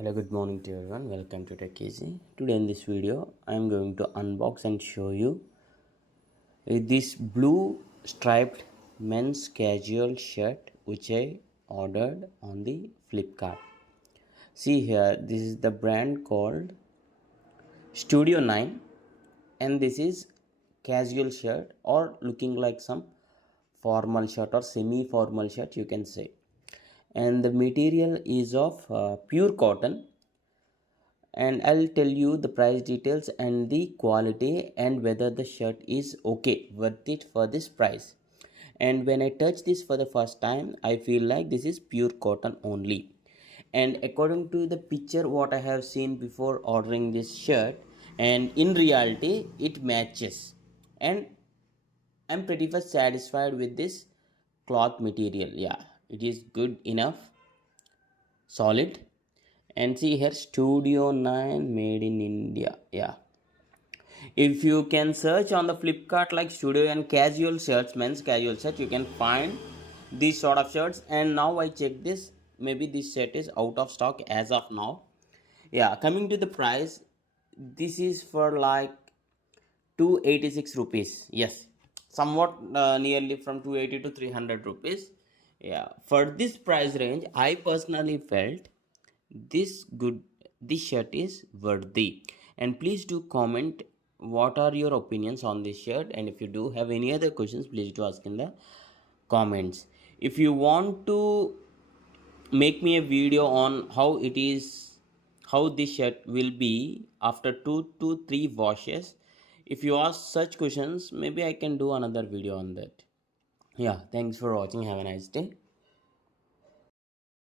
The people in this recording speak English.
Hello, good morning to everyone. Welcome to Tech Easy. Today in this video, I am going to unbox and show you this blue striped men's casual shirt which I ordered on the Flipkart. See here, this is the brand called Studio 9 and this is casual shirt or looking like some formal shirt or semi-formal shirt you can say. And the material is of pure cotton, and I'll tell you the price details and the quality and whether the shirt is okay worth it for this price. And when I touch this for the first time, I feel like this is pure cotton only. And according to the picture what I have seen before ordering this shirt, and in reality it matches, and I'm pretty much satisfied with this cloth material. Yeah, it is good enough, solid. And see here, Studio 9 made in India. Yeah, if you can search on the Flipkart like Studio and casual shirts, men's casual shirts, you can find these sort of shirts. And now I check this, maybe this shirt is out of stock as of now. Yeah, coming to the price, this is for like 286 rupees. Yes, somewhat nearly from 280 to 300 rupees. Yeah, for this price range I personally felt this shirt is worthy. And please do comment what are your opinions on this shirt, and if you do have any other questions, please do ask in the comments. If you want to make me a video on how this shirt will be after 2 to 3 washes, if you ask such questions, maybe I can do another video on that. Yeah, thanks for watching. Have a nice day.